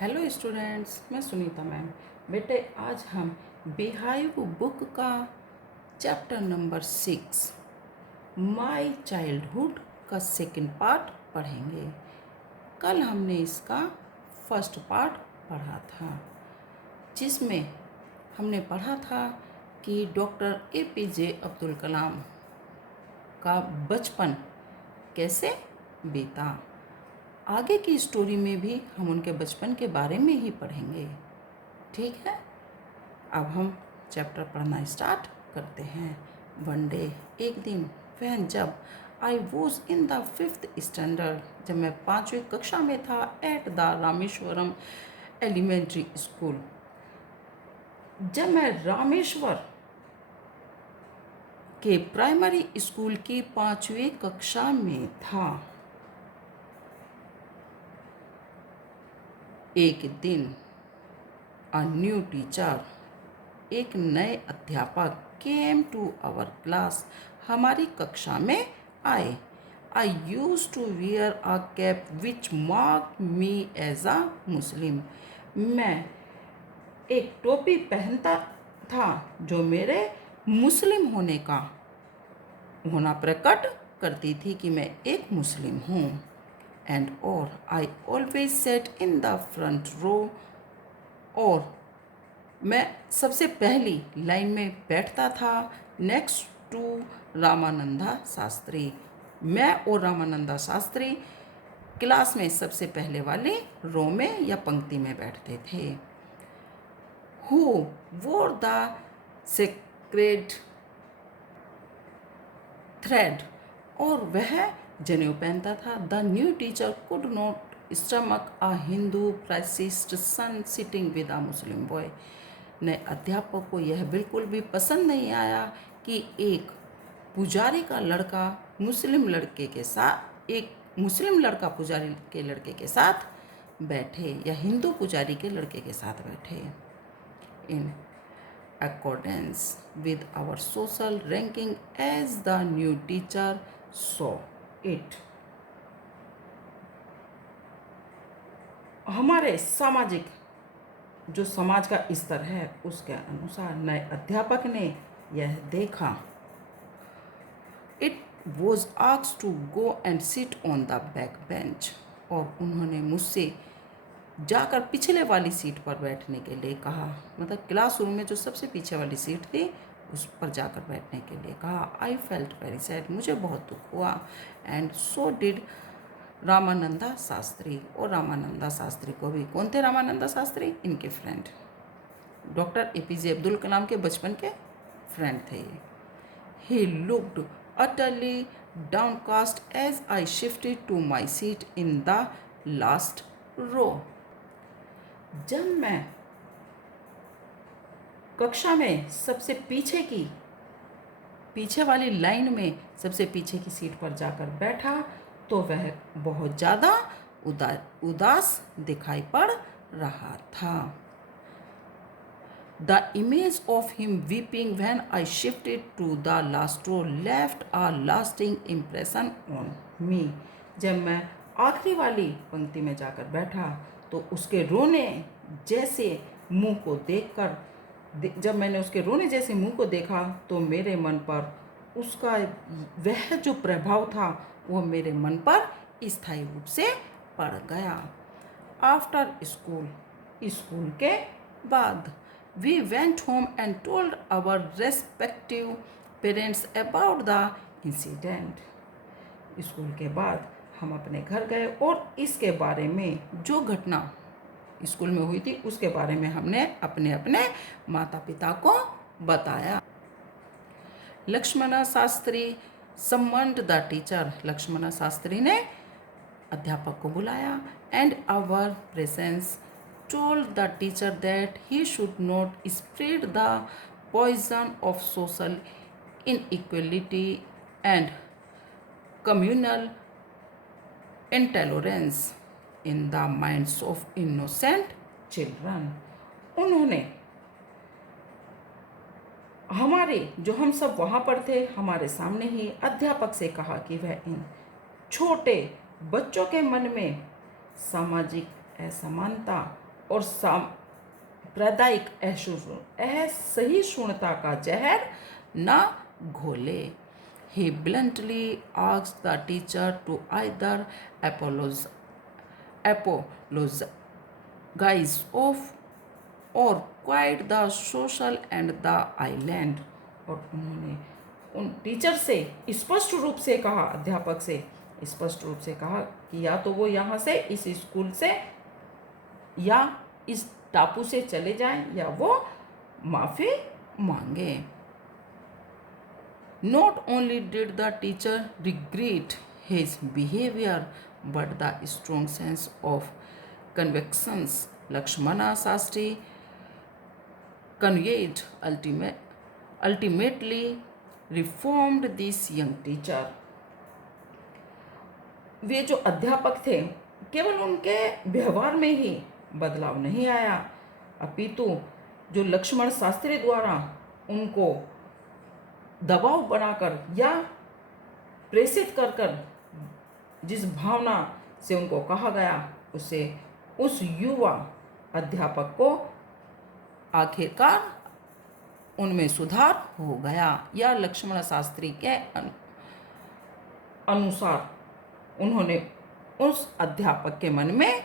Hello students, मैं Sunita ma'am. बेटे, आज हम बिहाइव बुक का चैप्टर नंबर 6 माय चाइल्डहुड का सेकंड पार्ट पढ़ेंगे। कल हमने इसका फर्स्ट पार्ट पढ़ा था, जिसमें हमने पढ़ा था कि डॉक्टर APJ अब्दुल कलाम का बचपन कैसे बीता। आगे की स्टोरी में भी हम उनके बचपन के बारे में ही पढ़ेंगे। ठीक है, अब हम चैप्टर पढ़ना स्टार्ट करते हैं। वन डे, एक दिन, वह जब I was in the 5th standard, जब मैं 5वीं कक्षा में था, at the Rameswaram elementary school, जब मैं रामेश्वर के प्राइमरी स्कूल की 5वीं कक्षा में था। एक दिन अ न्यू टीचर, एक नए अध्यापक, केम टू आवर क्लास, हमारी कक्षा में आए। I use to wear a cap which mark me as a Muslim, मैं एक टोपी पहनता था जो मेरे मुस्लिम होने का होना प्रकट करती थी कि मैं एक मुस्लिम हूँ। एंड और I always sat in the front row, और मैं सबसे पहली लाइन में बैठता था नेक्स्ट टू रामानंदा शास्त्री। मैं और रामानंदा शास्त्री क्लास में सबसे पहले वाली रो में या पंक्ति में बैठते थे। हु वोर द सेक्रेड थ्रेड, और वह जनेऊ पहनता था। The new teacher could not stomach a Hindu priest's son sitting with a Muslim boy, नए अध्यापक को यह बिल्कुल भी पसंद नहीं आया कि एक पुजारी का लड़का मुस्लिम लड़के के साथ, एक मुस्लिम लड़का पुजारी के लड़के के साथ बैठे या हिंदू पुजारी के लड़के के साथ बैठे। इन accordance with our social ranking as the new teacher saw it, हमारे सामाजिक जो समाज का स्तर है उसके अनुसार नए अध्यापक ने यह देखा। It was asked to go and sit on the back bench, और उन्होंने मुझसे जाकर पिछले वाली सीट पर बैठने के लिए कहा। मतलब क्लासरूम में जो सबसे पीछे वाली सीट थी उस पर जाकर बैठने के लिए कहा। आई फेल्ट वेरी सैड, मुझे बहुत दुख हुआ। And so did Ramananda Shastri, और रामानंदा शास्त्री को भी। कौन थे रामानंदा शास्त्री? इनके friend, doctor APJ Abdul Kalam के बचपन के फ्रेंड थे ये। He looked utterly downcast as I shifted to my seat in the last row, जब मैं कक्षा में सबसे पीछे वाली लाइन में सबसे पीछे की सीट पर जाकर बैठा तो वह बहुत ज़्यादा उदास दिखाई पड़ रहा था। The image of him weeping when I shifted to the last row left a lasting impression on me, जब मैं आखिरी वाली पंक्ति में जाकर बैठा तो उसके रोने जैसे मुंह को देखकर, जब मैंने उसके रोने जैसे मुंह को देखा तो मेरे मन पर उसका वह जो प्रभाव था वो मेरे मन पर स्थायी रूप से पड़ गया। आफ्टर स्कूल के बाद we went home and told our respective parents about the incident. School के बाद हम अपने घर गए और इसके बारे में, जो घटना स्कूल में हुई थी उसके बारे में हमने अपने अपने माता पिता को बताया। Lakshmana Shastri summoned the teacher, Lakshmana Shastri ने अध्यापक को बुलाया। And our presence told the teacher that he should not spread the poison of social inequality and communal intolerance in the minds of innocent children. उन्होंने हमारे, जो हम सब वहाँ पर थे, हमारे सामने ही अध्यापक से कहा कि वह इन छोटे बच्चों के मन में सामाजिक असमानता और सांप्रदायिक असहिष्णुता का जहर न घोले। He bluntly asked the teacher to either apologize of or quiet the social and the island। और उन्होंने उन टीचर से स्पष्ट रूप से कहा, अध्यापक से स्पष्ट रूप से कहा कि या तो वो यहाँ से इस स्कूल से या इस टापू से चले जाएं या वो माफ़ी मांगे। Not only did the teacher regret his behavior, but the strong sense of convictions Lakshmana Sastri conveyed ultimately reformed this young teacher। वे जो अध्यापक थे, केवल उनके व्यवहार में ही बदलाव नहीं आया, अपितु जो लक्ष्मण शास्त्री द्वारा उनको दबाव बनाकर या प्रेषित कर कर जिस भावना से उनको कहा गया, उसे उस युवा अध्यापक को आखिरकार उनमें सुधार हो गया, या लक्ष्मण शास्त्री के अनुसार उन्होंने उस अध्यापक के मन में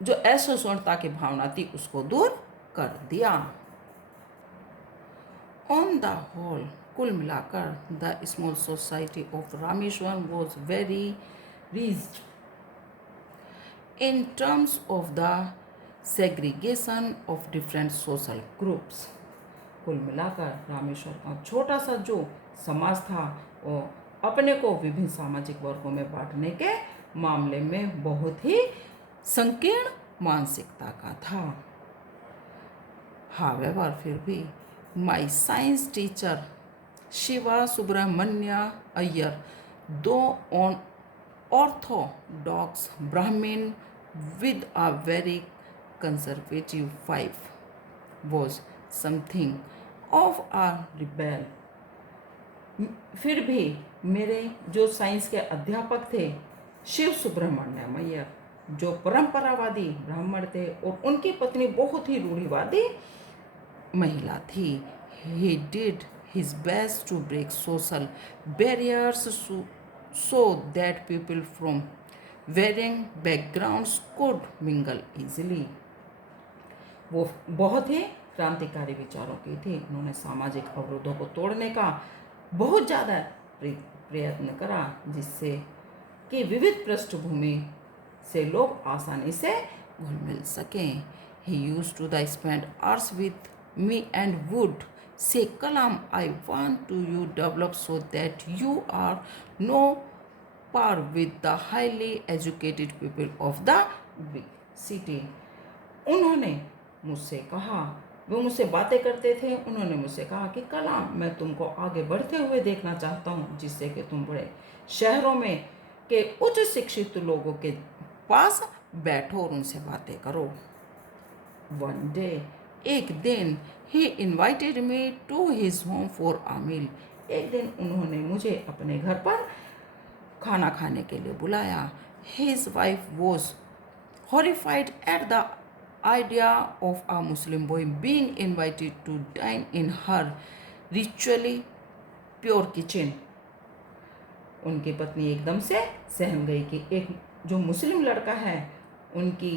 जो असहिष्णुता की भावना थी उसको दूर कर दिया। ऑन द होल, कुल मिलाकर the small society of Rameswaram was very reached in terms of the segregation of different social groups. कुल मिलाकर रामेश्वर का छोटा सा जो समाज था वो अपने को विभिन्न सामाजिक वर्गों में बांटने के मामले में बहुत ही संकीर्ण मानसिकता का था। हावेवर, फिर भी my science teacher Shiva Subramania Iyer, though an orthodox Brahmin with a very conservative wife, was something of a rebel। फिर भी मेरे जो साइंस के अध्यापक थे शिव सुब्रमण्यम अय्यर, जो परंपरावादी ब्राह्मण थे और उनकी पत्नी बहुत ही रूढ़िवादी महिला थी। He did his best to break social barriers so that people from varying backgrounds could mingle easily। वो बहुत ही क्रांतिकारी विचारों की थी। उन्होंने सामाजिक अवरोधों को तोड़ने का बहुत ज़्यादा प्रयत्न करा, जिससे कि विविध पृष्ठभूमि से लोग आसानी से घुल मिल सकें। He used to spend hours with me and would say, Kalam, I want to you develop so that you are no par with the highly educated people of the big city। उन्होंने मुझसे कहा, वो मुझसे बातें करते थे, उन्होंने मुझसे कहा कि कलाम, मैं तुमको आगे बढ़ते हुए देखना चाहता हूँ, जिससे कि तुम बड़े शहरों में के उच्च शिक्षित लोगों के पास बैठो और उनसे बातें करो। वन डे, एक दिन, he invited me to his home for a meal. एक दिन उन्होंने मुझे अपने घर पर खाना खाने के लिए बुलाया। His wife was horrified at the idea of a Muslim boy being invited to dine in her ritually pure kitchen. उनकी पत्नी एकदम से सहम गई कि एक जो मुस्लिम लड़का है उनकी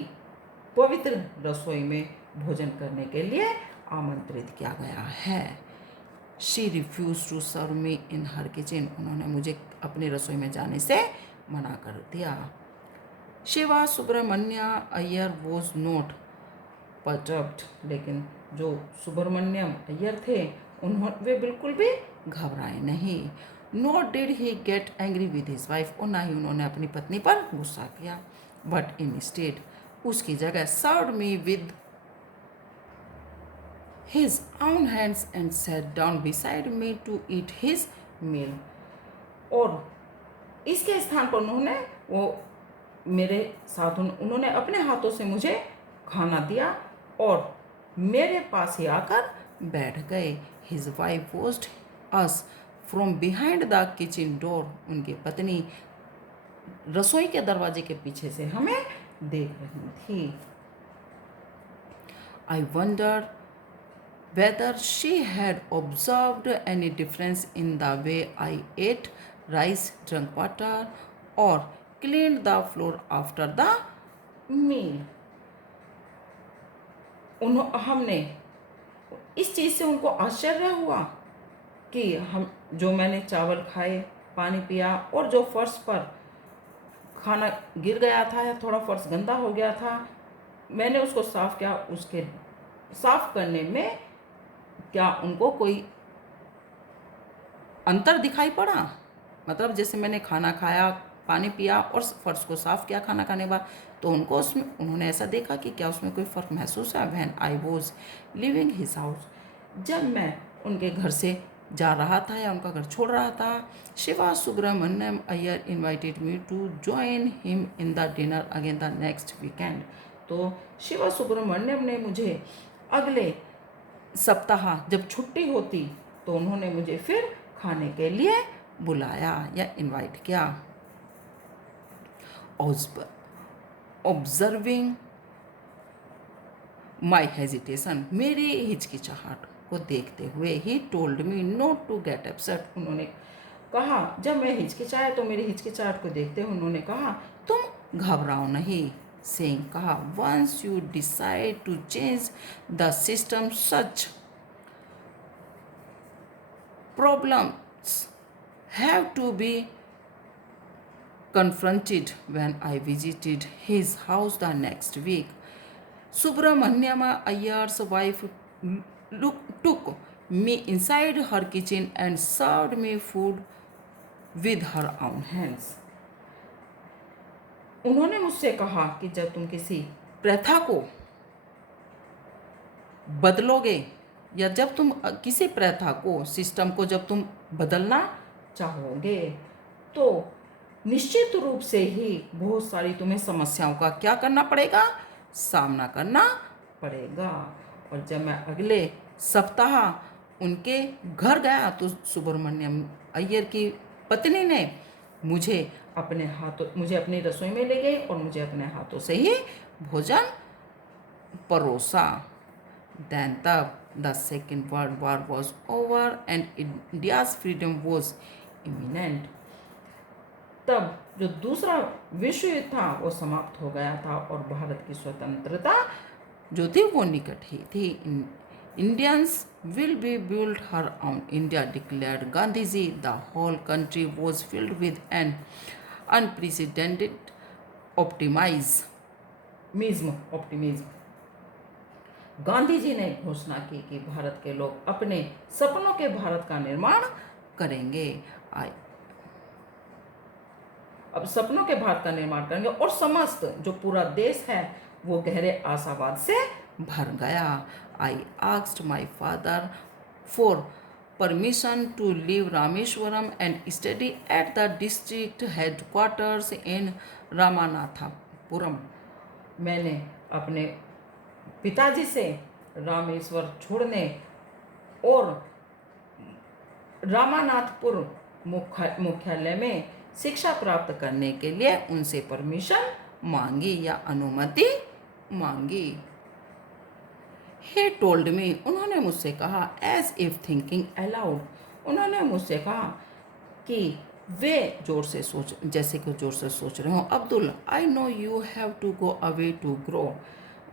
पवित्र रसोई में भोजन करने के लिए आमंत्रित किया गया है। She refuse to serve me in her kitchen. उन्होंने मुझे अपनी रसोई में जाने से मना कर दिया। Shiva Subramania Iyer was not perturbed. लेकिन जो सुब्रमण्यम अय्यर थे वे बिल्कुल भी घबराए नहीं। Not did he get angry with his wife. और ना ही उन्होंने अपनी पत्नी पर गुस्सा किया। बट इन स्टेड, उसकी जगह served me with his own hands and sat down beside me to eat his meal। और इसके स्थान पर वो मेरे साथ उन्होंने अपने हाथों से मुझे खाना दिया और मेरे पास ही आकर बैठ गए। His wife watched us from behind the kitchen door। उनकी पत्नी रसोई के दरवाजे के पीछे से हमें देख रही थी। I wondered whether she had observed any difference in the way I ate rice, drank water, or cleaned the floor after the meal. हमने इस चीज़ से उनको आश्चर्य हुआ कि हम जो मैंने चावल खाए, पानी पिया और जो फर्श पर खाना गिर गया था या थोड़ा फर्श गंदा हो गया था, मैंने उसको साफ़ किया। उसके साफ़ करने में क्या उनको कोई अंतर दिखाई पड़ा? मतलब जैसे मैंने खाना खाया, पानी पिया और फर्श को साफ़ किया खाना खाने के बाद, तो उनको उसमें उन्होंने ऐसा देखा कि क्या उसमें कोई फ़र्क महसूस है? When I was living his house, जब मैं उनके घर से जा रहा था या उनका घर छोड़ रहा था, Shiva Subramaniam Iyer invited me to join him in the dinner again the next weekend. तो शिवा सुब्रमण्यम ने मुझे अगले सप्ताह जब छुट्टी होती तो उन्होंने मुझे फिर खाने के लिए बुलाया या इनवाइट किया। ऑब्जर्विंग माई हेजिटेशन, मेरी हिचकिचाहट को देखते हुए, he told me not to get upset, उन्होंने कहा, जब मैं हिचकिचाया तो मेरी हिचकिचाहट को देखते हुए उन्होंने कहा, तुम घबराओ नहीं। सेइंग, कहा, once you decide to change the system such problems have to be confronted. When I visited his house the next week, Subramanyama Iyengar's wife took me inside her kitchen and served me food with her own hands. उन्होंने मुझसे कहा कि जब तुम किसी प्रथा को बदलोगे या जब तुम किसी प्रथा को, सिस्टम को जब तुम बदलना चाहोगे, तो निश्चित रूप से ही बहुत सारी तुम्हें समस्याओं का क्या करना पड़ेगा? सामना करना पड़ेगा। और जब मैं अगले सप्ताह उनके घर गया तो सुब्रमण्यम अय्यर की पत्नी ने मुझे अपनी रसोई में ले गई और मुझे अपने हाथों से ही भोजन परोसा। Then the Second World War was over and India's freedom was imminent. तब जो दूसरा विश्व युद्ध था वो समाप्त हो गया था और भारत की स्वतंत्रता जो थी वो निकट ही थी। Indians will be built her own India, declared Gandhiji. The whole country was filled with an unprecedented optimism. Gandhi ji ने घोषणा की कि भारत के लोग अपने सपनों के भारत का निर्माण करेंगे। अब सपनों के भारत का निर्माण करेंगे और समस्त जो पूरा देश है वो गहरे आशावाद से भर गया। I asked my father for permission to leave Rameswaram and study at the district headquarters in Ramanathapuram. मैंने अपने पिताजी से रामेश्वर छोड़ने और रामानाथपुर मुख्यालय में शिक्षा प्राप्त करने के लिए उनसे परमिशन मांगी या अनुमति मांगी। He told me, उन्होंने मुझसे कहा, as if thinking aloud, उन्होंने मुझसे कहा कि वे जैसे कि जोर से सोच रहे हो, Abdul, I know you have to go away to grow.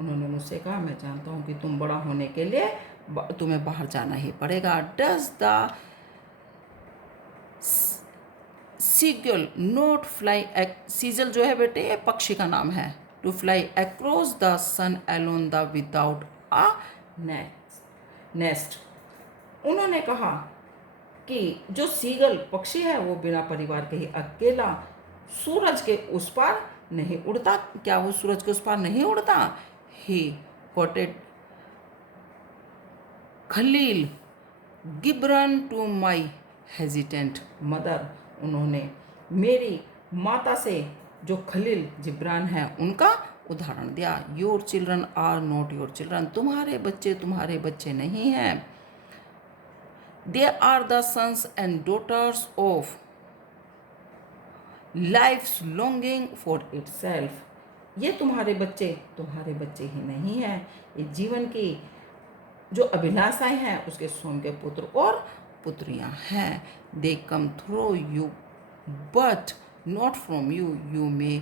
उन्होंने मुझसे कहा, मैं जानता हूँ कि तुम बड़ा होने के लिए तुम्हें बाहर जाना ही पड़ेगा। Does the seagull not fly? सीजल जो है बेटे ये पक्षी का नाम है। To fly across the sun alone the without a nest. उन्होंने कहा कि जो सीगल पक्षी है वो बिना परिवार के ही अकेला सूरज के उस पार नहीं उड़ता। क्या वो सूरज के उस पार नहीं उड़ता? He quoted Khalil Gibran to my hesitant mother. उन्होंने मेरी माता से जो खलील जिब्रान है उनका उदाहरण दिया। Your children are not your children, तुम्हारे बच्चे नहीं हैं। They are the sons and daughters of life's longing for itself, ये तुम्हारे बच्चे ही नहीं हैं, ये जीवन की जो अभिलाषाएं हैं उसके स्वयं के पुत्र और पुत्रियां हैं। They come through you but not from you, you may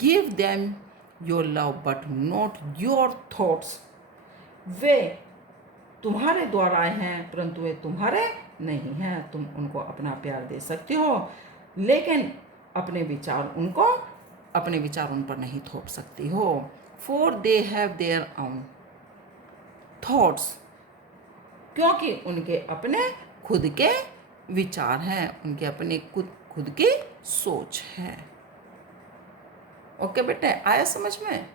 give them your love but not your thoughts. वे तुम्हारे द्वारा आए हैं परंतु वे तुम्हारे नहीं हैं। तुम उनको अपना प्यार दे सकते हो लेकिन अपने विचार उन पर नहीं थोप सकती हो। For they have their own thoughts, क्योंकि उनके अपने खुद के विचार हैं, उनके अपने खुद की सोच है। ओके बेटे, आया समझ में?